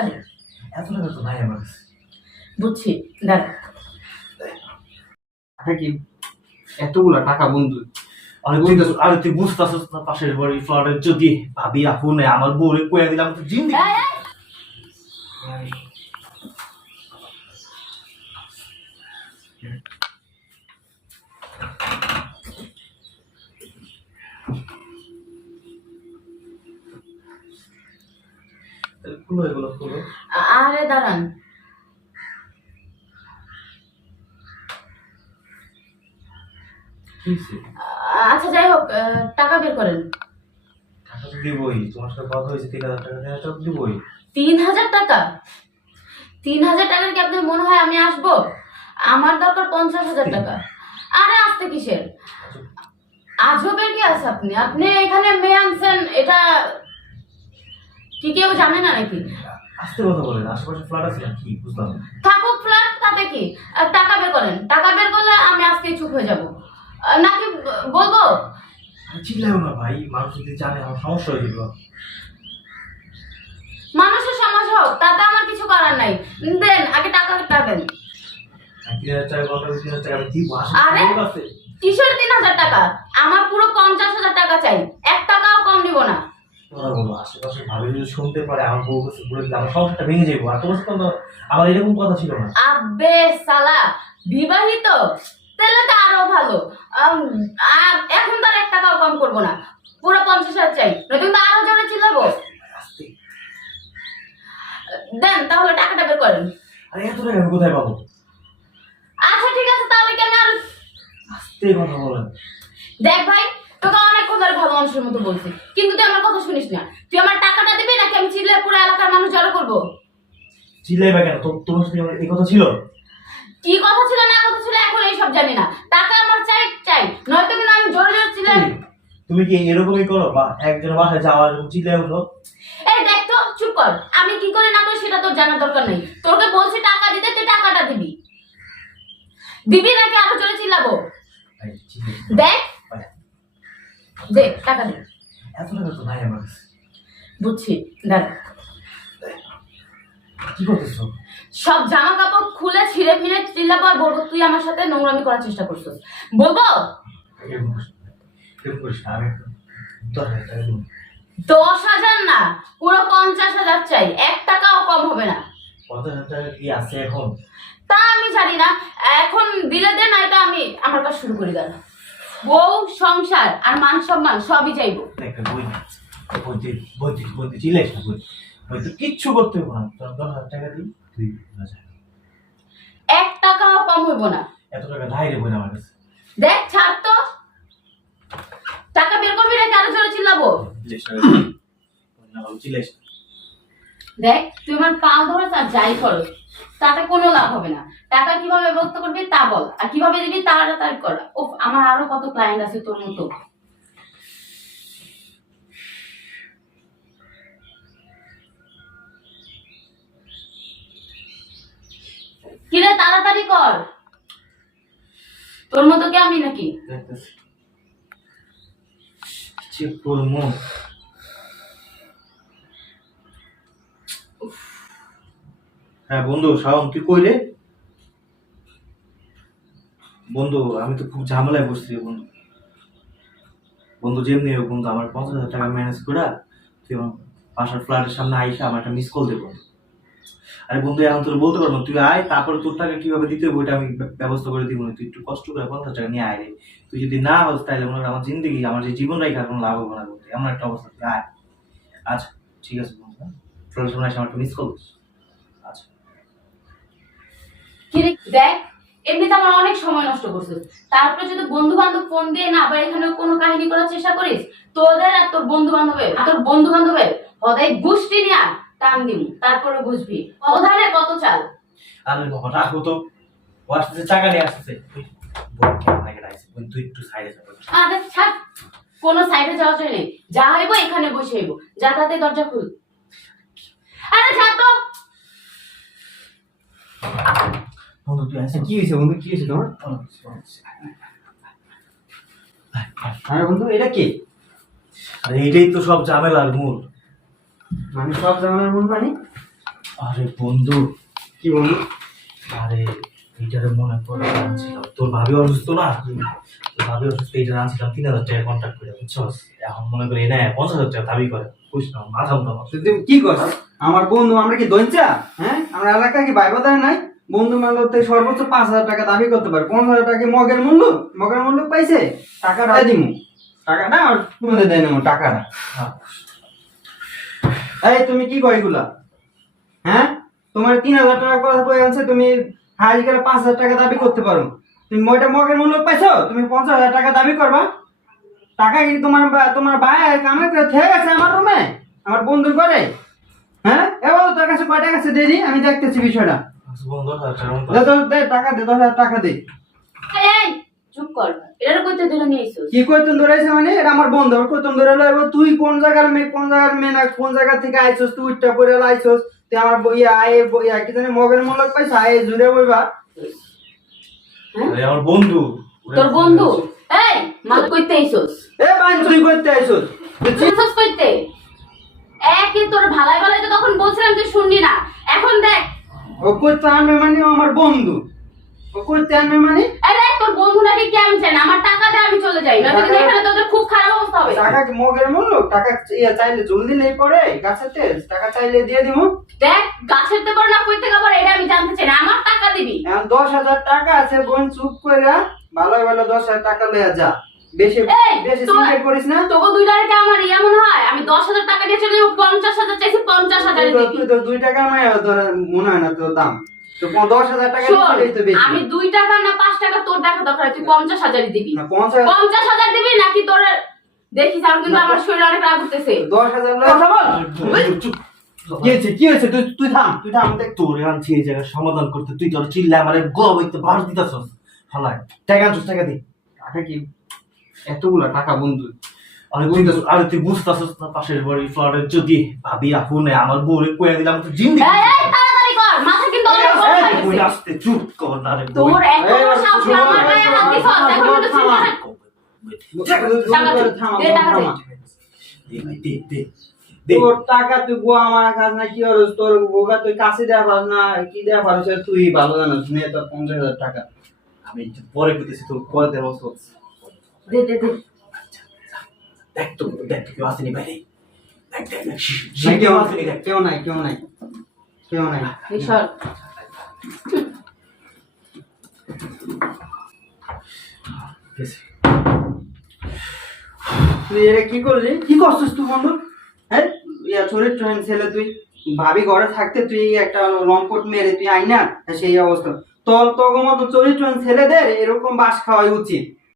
টাকা দে। এত টাকা তো নাই আমার কাছে। বুঝছি, দাঁড়া। টাকা কি এতগুলা টাকা বন্ধু? আরে তুই বুঝতেছিস না, পাশের বাড়ি ফ্ল্যাটের যদি ভাবি আপু নেই আমার বউরে কইয়া দিলাম তো জিন্দি। এই, এই, খুলো এগুলো খুলো। আরে দাঁড়ান। কি হইছে? আচ্ছা যাই হোক, টাকা বের করেন। টাকা তো দিবই, তোমার সাথে কথা হয়েছে 3000 টাকা দেওয়া, টাকা দিবই। 3000 টাকা? 3000 টাকার কি আপনার মনে হয় আমি আসবো? আমার দরকার 50,000 টাকা। আরে আসতে কিসের? আজবের কি আছে আপনি? আপনি এখানে মেয়ে আনছেন, এটা কি কেউ জানে না নাকি? আস্তে কথা বলেন, আশেপাশে ফ্ল্যাট আছে না কি বুঝলাম না। থাকুক ফ্ল্যাট, তাতে কি? টাকা বের করেন। টাকা বের করলে আমি আজকেই চুপ হয়ে যাব, নাকি বলবো? চিল্লাও না ভাই, মানুষ যদি জানে আমার সমস্যা হয়ে যাবে। মানুষের সমস্যা হোক, তাতে আমার কিছু করার নাই। দেন আগে টাকাটা দেন। 3000 টাকা কথা 3000 টাকা আমি দিব। আরে আছে কিসের 3000 টাকা? আমার পুরো 50,000 টাকা চাই, 1 টাকাও কম দিব না। তোরা বলো, আশেপাশে ভাবি যদি শুনতে পারে আমার বউ কাছে বলে দিলে আমার সংসারটা ভেঙে যাবো। আর তোমার সাথে তো আমার এরকম কথা ছিল না। আবে সালা, বিবাহিত? তাহলে তো আরো ভালো। এখন তো আর 1 টাকাও কম করবো না, পুরো 50,000 চাই, নয়তো কিন্তু আরো জোরে চিল্লাবো। আস্তে। দেন তাহলে টাকাটা বের করেন। আরে এত টাকা আমি কোথায় পাবো? আচ্ছা ঠিক আছে, তাহলে কি আমি আর... আস্তে কথা বলেন। দেখ ভাই, তোকে অনেকক্ষণ ধরে ভালো মানুষের মতো বলছি, কিন্তু তুই আমার কথা শুনিস না। তুই আমার টাকাটা দিবি নাকি আমি চিল্লে পুরো এলাকার মানুষ জড়ো করবো? চিল্লাইবা কেন? তোমার সাথে আমার এই কথা ছিল? কি কথা ছিল না কথা ছিল এখন এইসব জানি না। টাকা আমার চাই চাই, নয়তো কিন্তু আমি জোরে জোরে চিল্লাই। তুমি কি এরকমই করো বা একজন বাসায় যাওয়ার চিল্লাই উঠো? এই দেখ তো, চুপ কর। আমি কি করে না করি সেটা তোর জানার দরকার নেই। তোকে বলছি টাকা দিতে, তুই টাকাটা দিবি। দিবি নাকি আরো জোরে চিল্লাবো? ভাই চিল্লাই দেখ, দে টাকা দে। এত টাকা তো নাই আমার কাছে। বুঝছি, দাঁড়া। কি করতেছো? সব জামা কাপড় খুলে ছিঁড়ে ফিরে চিল্লাবো আর বলবো তুই আমার সাথে নোংরামি করার চেষ্টা করছিস। বলবো? এরকম করিস না, আমি 10,000 টাকা দেবো। 10,000 না, পুরো 50,000 চাই, 1 টাকাও কম হবে না। 50,000 টাকা কি আছে এখন? তা আমি জানি না, এখন দিলে দে, নয়তো আমি আমার কাজ শুরু করি। দাঁড়া, বউ সংসার আর মান সম্মান সবই চাইবো। একটা বই বই চিল্লাইস না, বই তো কিচ্ছু করতে হবে না। তোর 10,000 টাকা দিই, তুই 1 টাকাও কম হইব না। এত টাকা নাই রে বই আমার কাছে। দেখ ছাড় তো, টাকা বের করবি নাকি আরো জোরে চিল্লাবো? চিল্লাইস না। দেখ তুই আমার পা ধরে আর যাই করো, তাতে কোনো লাভ হবে না। টাকা কিভাবে ব্যবস্থা করবি তা বল, আর কিভাবে দিবি তাড়াতাড়ি কর। উফ, আমার আরো কত ক্লায়েন্ট আছে তোর মতো। কিরে তাড়াতাড়ি কর, তোর মতো কি আমি নাকি? চেক করবো। হ্যাঁ বন্ধু, শাওন তুই কই রে? বন্ধু আমি তো খুব ঝামেলায় বসছি বন্ধু। বন্ধু যেমনি হোক বন্ধু, আমার 50,000 টাকা ম্যানেজ করে তুই আমার বাসার ফ্ল্যাটের সামনে আইসা আমার একটা মিস কল দে বন্ধু। আরে বন্ধু এখন তোর বলতে পারবো, তুই আয়, তারপরে তোর টাকা কিভাবে দিতে হবে ওইটা আমি ব্যবস্থা করে দিব না। তুই একটু কষ্ট করে 50 টাকা নিয়ে আয় রে। তুই যদি না হোস তাহলে মনে হয় আমার জিন্দগি, আমার যে জীবন রেখে আর কোনো লাভ হবে না বলতে, এমন একটা অবস্থা। তুই আয়। আচ্ছা ঠিক আছে বন্ধু, ফ্ল্যাটের সামনে এসে আমার একটা মিস কল দিস। আচ্ছা কিরে দেখ, এমনিতে আমার অনেক সময় নষ্ট করছিস, তারপরে যদি বন্ধু বান্ধব ফোন দিয়ে না আবার এখানে কোনো কাহিনী করার চেষ্টা করিস, তোদের আর তোর বন্ধু বান্ধবের হদাই গুষ্টি নিয়ে টান দিবি, তারপরে বুঝবি কোথায় কত চাল। আরে বাবা রাখো তো, ও আসতেছে টাকা নিয়ে আসতেছে। বল কেমন লাগে রাইছে, তুই একটু সাইডে যা। আরে ছাড়, কোনো সাইডে যাওয়া চাই নেই, যা হইব এখানে বসে হইব, যা তাতে দরজা খুল। আরে যা তো। বন্ধু তুই আসে কি হয়েছে বন্ধু? কি হয়েছে তোমার? আরে বন্ধু এটা কি? আরে এইটাই তো সব ঝামেলার মূল। মানে সব জামানোর মূল মানে? আরে বন্ধু, কি বন্ধু? আরে এইটারে মনে পড়ে আনছিলাম, তোর ভাবি অসুস্থ না, তোর ভাবি অসুস্থ, এইটা আনছিলাম 3,000 টাকা কন্ট্যাক্ট করে, বুঝছস? এখন মনে করি না 50,000 টাকা দাবি করে, বুঝছ না, মাথা মতো নষ্ট। তুই কি করছ? আমার বন্ধু, আমরা কি দইঞ্চা? হ্যাঁ, আমরা এলাকা কি ভাইবাদার নাই? বন্ধু বান্ধব থেকে সর্বোচ্চ 5,000 টাকা দাবি করতে পারে। 15,000 টাকা কি মগের মূল্য পাইছে? টাকাটা দিমু, টাকাটা আর তোমাদের দেয় না টাকাটা। এই তুমি কি কয় এগুলা? হ্যাঁ, তোমার 3,000 টাকা কথা কই আনছে, তুমি হাই গেলে 5,000 টাকা দাবি করতে পারো। তুমি ওইটা মগের মূল্য পাইছো, তুমি 50,000 টাকা দাবি করবা? টাকা কি তোমার ভাই কামাই করে থেকে গেছে আমার রুমে, আমার বন্ধুর ঘরে? হ্যাঁ, এবার তোর কাছে কয় টাকা আছে দেরি, আমি দেখতেছি বিষয়টা। আচ্ছা বন্ধু, 10,000 টাকা মতো। দে টাকা দে, 10,000 টাকা দে। এই চুপ কর, এটা কইতে ধরে নিয়ে আইছস। কি কইতুন ধরেছে মানে? এটা আমার বন্ধু, কইতুন ধরে লইব। তুই কোন জায়গার মেয়ে, না কোন জায়গা থেকে আইছস? তুই উঠটা পড়ে লাইছস, তুই আমার বইয়া কি জানি মগের মূল্য পাইছ, আয়ে জুড়ে বইবা। আরে আমার বন্ধু, তোর বন্ধু? এই মাল কইতে আইছস? এ ভাই, তুই করতে আইছস? আইছস কইতে? একে তোর ভালাই ভালাই তো তখন বলছিলাম, তুই শুনলি না। এখন দেখ, ও করতে আনবে মানে ও আমার বন্ধু, ও করতে আনবে মানে? আরে তোর বন্ধু নাকি কি আমি জানি, আমার টাকা দে আমি চলে যাই, না কিন্তু এখানে তোদের খুব খারাপ অবস্থা হবে। টাকা কি মগের মূল্য? টাকা চাইলে জলদি নেই পড়ে গাছেতে, টাকা চাইলে দিয়ে দিমু। দেখ, গাছের তো না কই থেকে আবার এটা আমি জানতে চাই না, আমার টাকা দিবি। এখন 10,000 টাকা আছে, বোন চুপ কইরা ভালো ভালো 10,000 টাকা লইয়া যা। বেশি এই, বেশি তোর- চিন্তা করিস না। তোকে দুইটারে কি আমার ইয়া মনে হয়? আমি 10,000 টাকা দিয়ে চলে যাবো, 50,000 চাইছি, 50,000 দিবি। তুই তো 2 টাকা মায়া তোর মনে হয় না তোর দাম, তো 10,000 টাকা শোন, দিলেই তো বেশি। আমি 2 টাকা না 5 টাকা তোর টাকা দরকার, তুই 50,000 দিবি। না 50,000 50,000 দিবি নাকি তোর? দেখিস আমার কিন্তু আমার শরীর অনেক রাগ উঠতেছে। 10,000 লইয়া কথা বল। চুপ। কি হয়েছে? তুই থাম দেখ। তোর আনছি এই জায়গায় সমাধান করতে, তুই তোর চিল্লা আমারে গোয়া বইতে বাস দিতাছস। হালাই টাকা আনছিস, টাকা দি। টাকা কি এতগুলা টাকা বন্ধু? আরে তুই বুঝতাছস না, পাশের বাড়ি ফ্ল্যাটের যদি ভাবি আফুনে আমার বউরে কইয়া দিলাম তো জিন্দি। এই এই তাড়াতাড়ি কর, মাথা কিন্তু অনেক গরম হয়ে তুই গেছে। আস্তে চুপ কর না রে। তোর এত বড় সাহস, আমার গায়ে হাত দিছস, এখন কিন্তু চিন্তা নাই। টাকা দে, দে টাকা দে। তোর টাকা তুই গোয়া আমার কাজ না, কি হলো তোর গোগা তুই কাছে দেয়া পারস না, কি দেয়া পারস তুই ভালো জানিস। নে তোর 50,000 টাকা। আমি একটু পরে কইতেছি, তোর পরে দেব। দে দে দে। দেখ তো, দেখ কেউ আসেনি বাইরে। দেখ দেখ দেখ, না, কেউ আসেনি দেখ। কেউ নাই। এই সর। তুই এটা কি করলি? কি করছিস তুই বন্ধু? হ্যাঁ, চোরের ছেলে তুই। ভাবি ঘরে থাকতে তুই একটা লম্পট মেরে তুই আই না, সেই অবস্থা। তোর মতো চরিত্র ছেলেদের এরকম বাস খাওয়াই উচিত।